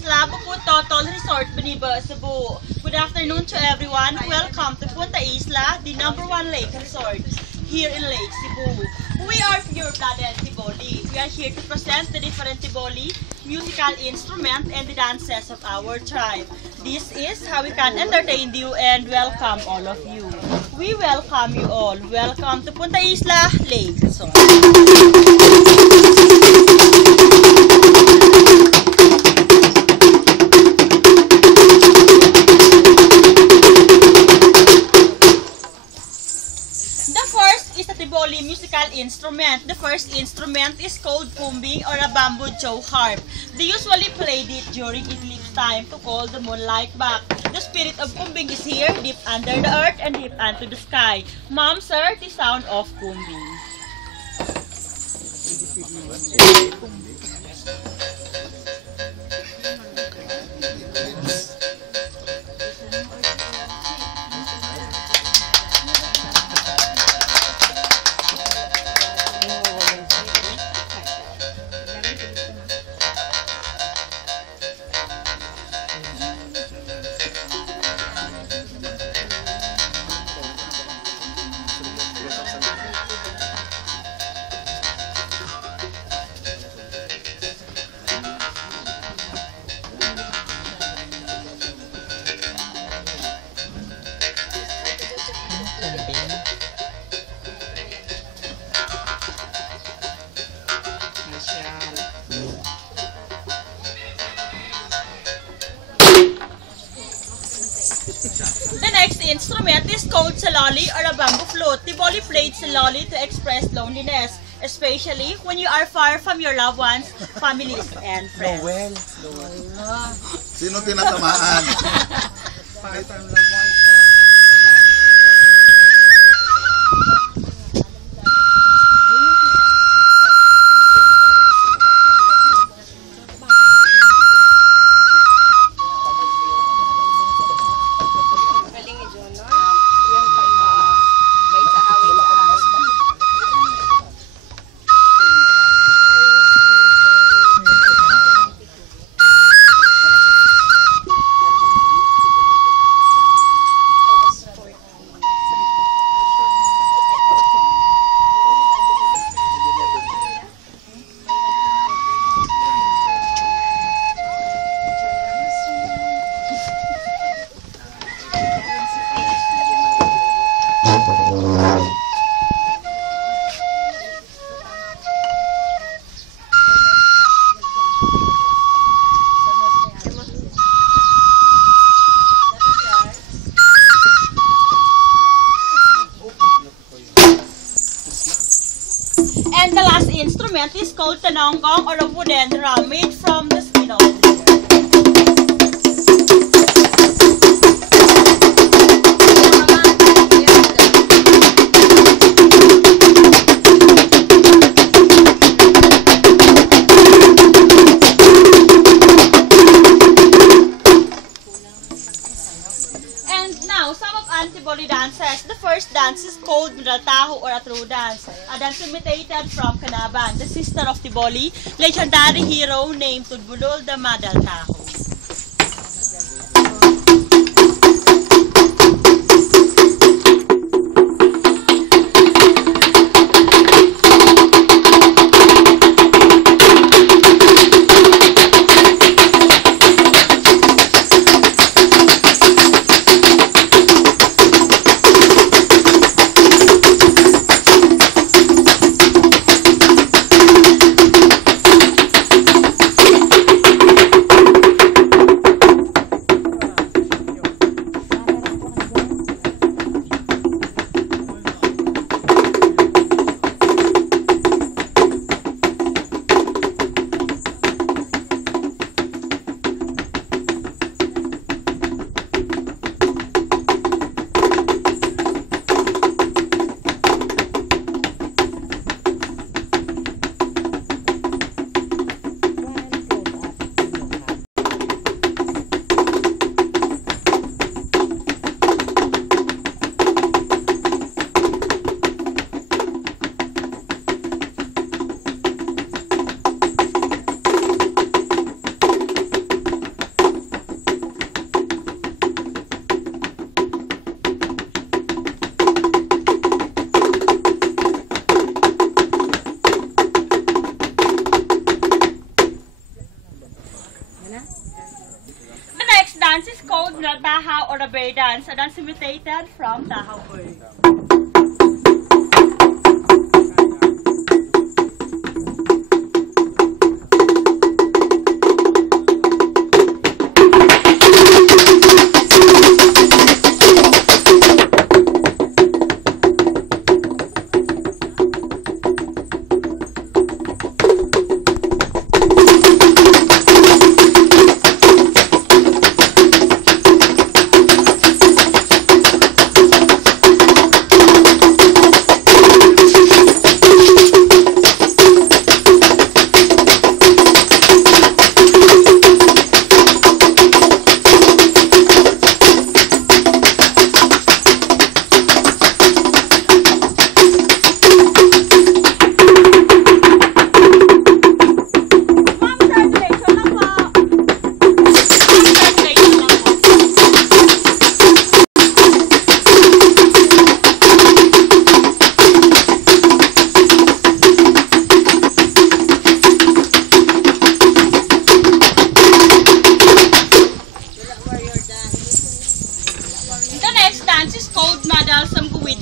Isla, Bukutotol Resort, Biniba, Cebu. Good afternoon to everyone. Welcome to Punta Isla, the #1 lake resort here in Lake Cebu. We are pure-blooded Tiboli. We are here to present the different Tiboli musical instrument and the dances of our tribe. This is how we can entertain you and welcome all of you. We welcome you all. Welcome to Punta Isla Lake Resort. Tiboli musical instrument. The first instrument is called kumbing or a bamboo jaw harp. They usually played it during eclipse time to call the moonlight back. The spirit of kumbing is here, deep under the earth and deep into the sky. Mom, sir, the sound of kumbing. The next instrument is called saloli or a bamboo flute. Tiboli played saloli to express loneliness, especially when you are far from your loved ones, families, and friends. Noel. Sino tinatamaan? Far from loved ones. And the last instrument is called tanonggong or a wooden drum made from the skin of deer. Tiboli dances. The first dance is called Muraltaho or a true dance, a dance imitated from Canaban, the sister of Tiboli, legendary hero named Tudbulul the Madaltaho. The next dance is called Tahaw or a bear dance, a dance imitated from Tahaw bird.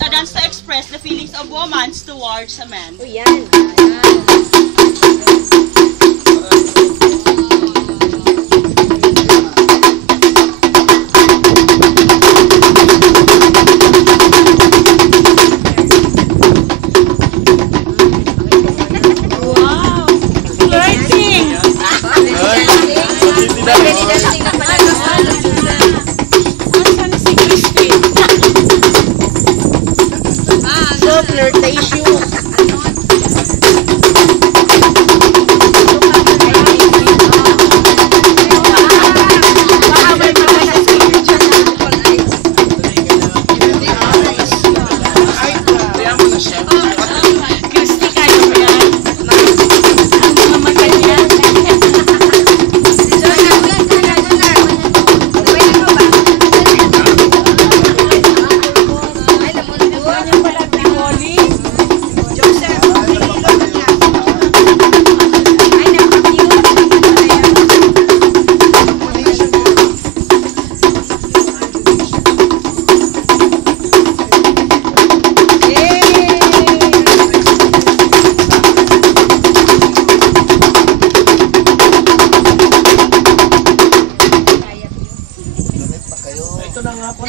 A dance to express the feelings of women towards a man. Oh, yan. Wow! Flirting! So flirtatious.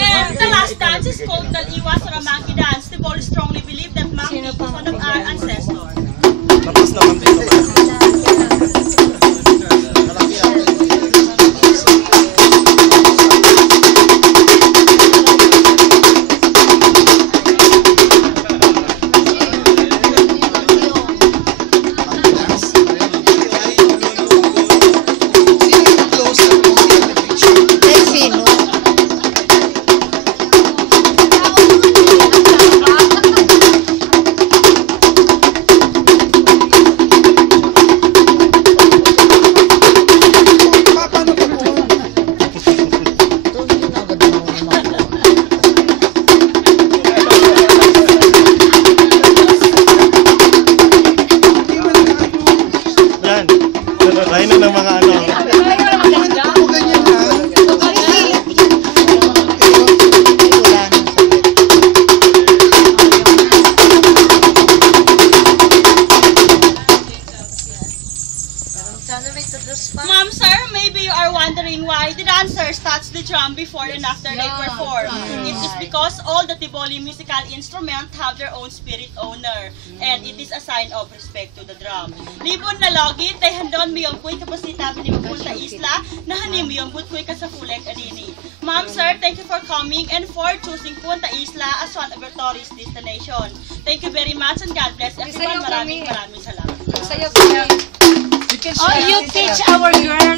And the last dance is called the Iwas or a monkey dance. The Boli strongly believe that monkey is one of our ancestors. Tapos naman dito ba? Lain na ng mga ano. Ma'am, sir, maybe you are wondering why the dancers touch the drum before and after they perform. It is because all the Tiboli musical instruments have their own spirit owner, and it is a sign of respect to the drum. Libon na logi, tay handon mo yung kuy kapasita binibukul sa isla, na hanim yung butkuy ka sa kulek adini. Ma'am, sir, thank you for coming and for choosing Punta Isla as one of your tourist destination. Thank you very much and God bless everyone. Maraming salamat. Oh, you teach our girl.